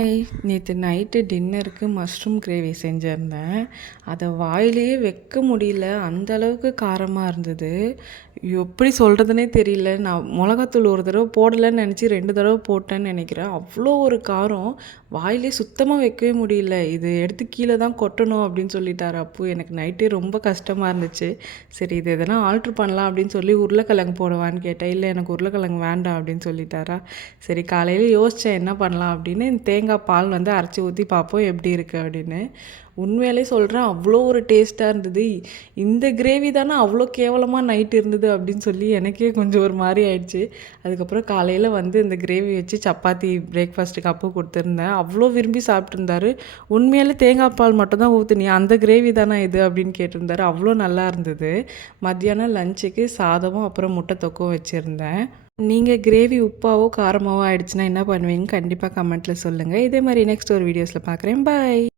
Hi! நேற்று night டின்னருக்கு mushroom gravy செஞ்சிருந்தேன். அதை வாயிலேயே வைக்க முடியல. அந்த அளவுக்கு காரமாக இருந்தது. எப்படி சொல்கிறதுனே தெரியல. நான் மிளகாத்தூள் ஒரு தடவை போடலைன்னு நினச்சி 2 தடவை போட்டேன்னு நினைக்கிறேன். அவ்வளோ ஒரு காரம். வாயிலே சுத்தமாக வைக்கவே முடியல. இது எடுத்து கீழே தான் கொட்டணும் அப்படின்னு சொல்லிட்டாரு அப்பு. எனக்கு நைட்டே ரொம்ப கஷ்டமாக இருந்துச்சு. சரி இது எதனா ஆல்ட்ரு பண்ணலாம் அப்படின்னு சொல்லி உருளைக்கிழங்கு போடவான்னு கேட்டேன். இல்லை எனக்கு உருளைக்கிழங்கு வேண்டாம் அப்படின்னு சொல்லிட்டாரா. சரி காலையில் யோசித்தேன் என்ன பண்ணலாம் அப்படின்னு. தேங்காய் பால் வந்து அரைச்சி ஊற்றி பார்ப்போம் எப்படி இருக்குது அப்படின்னு. உண்மையிலே சொல்கிறேன் அவ்வளோ ஒரு டேஸ்ட்டாக இருந்தது. இந்த கிரேவி தானே அவ்வளோ கேவலமாக நைட் இருந்தது அப்படின்னு சொல்லி எனக்கே கொஞ்சம் ஒரு மாதிரி ஆயிடுச்சு. அதுக்கப்புறம் காலையில் வந்து இந்த கிரேவி வச்சு சப்பாத்தி பிரேக்ஃபாஸ்ட்டுக்கு அப்போ கொடுத்துருந்தேன். அவ்வளோ விரும்பி சாப்பிட்ருந்தாரு. உண்மையிலே தேங்காய் பால் மட்டும் தான் ஊற்றுனியா, அந்த கிரேவி தானே இது அப்படின்னு கேட்டிருந்தாரு. அவ்வளோ நல்லா இருந்தது. மத்தியானம் லஞ்சுக்கு சாதமும் அப்புறம் முட்டை தொக்கும் வச்சுருந்தேன். நீங்கள் கிரேவி உப்பாவோ காரமாவோ ஆயிடுச்சுன்னா என்ன பண்ணுவீங்க? கண்டிப்பாக கமெண்ட்டில் சொல்லுங்கள். இதே மாதிரி நெக்ஸ்ட் ஒரு வீடியோஸில் பார்க்குறேன். பாய்.